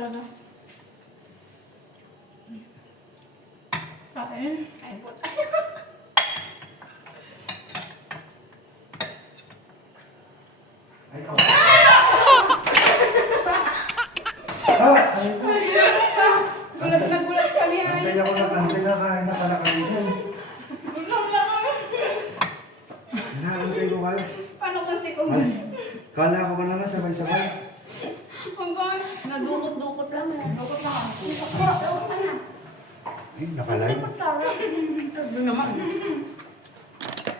talaga. Kain. Ay, po tayo. Ay, ako. Ay, Gulat na gulat kami ay. antay ako na, antay na, kain na pala kami dyan. Gutom na kami. Inaantay ko kayo. Paano kasi kung... Kala ko ba naman sabay-sabay? Hanggang nadukot-dukot lang eh. Bukot na ako. Bukot na. Eh, nakalive. Sabi naman.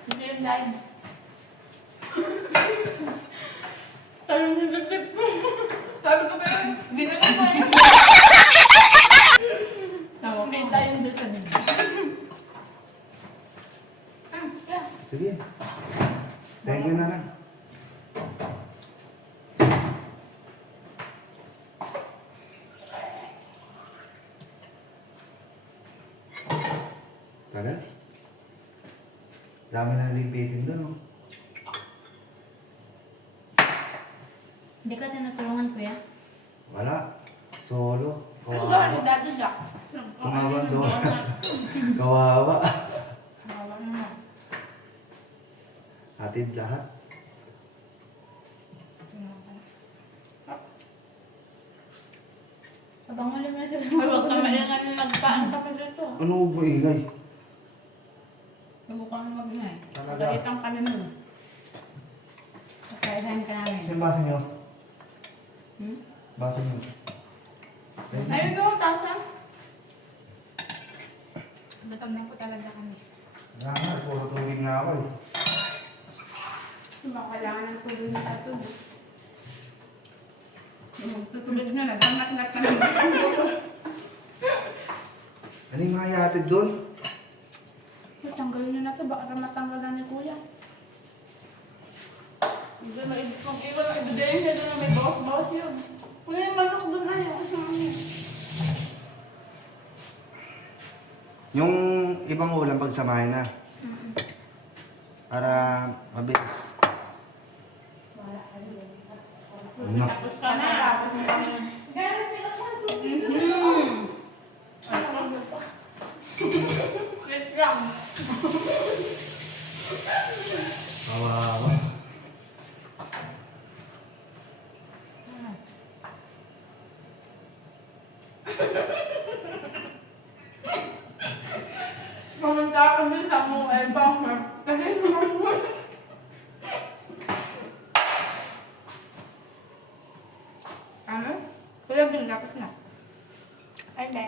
Hindi yung live. Tayo na dagdag po. Sabi ko pero, ginawa ko eh. Okay tayo doon sa nila. Sige. Thank you na lang. Tagal. Dami na lipitin doon, oh. Hindi ka tinutulungan, kuya? Wala. Solo. Ang Kawawa. gano'n dati siya. Kumawan doon. Kawawa. Kawawa naman. Hatid lahat. Abang ulit na sila. Huwag ka malingan na nagpaan kami dito. Ano ba ingay? Huwag ka na mag-ingay. Talaga? Pagkalitang kami mo. Kailan ka namin. Kasi basa nyo. Hmm? Basa nyo. Ayun ko, tasa. Gutom na po talaga kami. Wala nga, puro tubig nga ako eh. Diba, kailangan ng tubig na sa tubig. Yung tutubig na, nagkamat-ngat ka naman. Ano yung mga yatid doon? Tanggalin nyo na ito, baka matanggal na ni kuya. Hindi na kung iba na ibigay siya doon na may bawas-bawas yun. Kung yung manok doon na yun, kasi mga Yung ibang ulam pagsamahin na. Para mabilis. Ano? tapos ka na. Gano'n pinasal po. Wait lang. Kawawa. Pumunta kami sa mga ibang kasi naman ano? Kuya Bin, tapos na. Ay, be.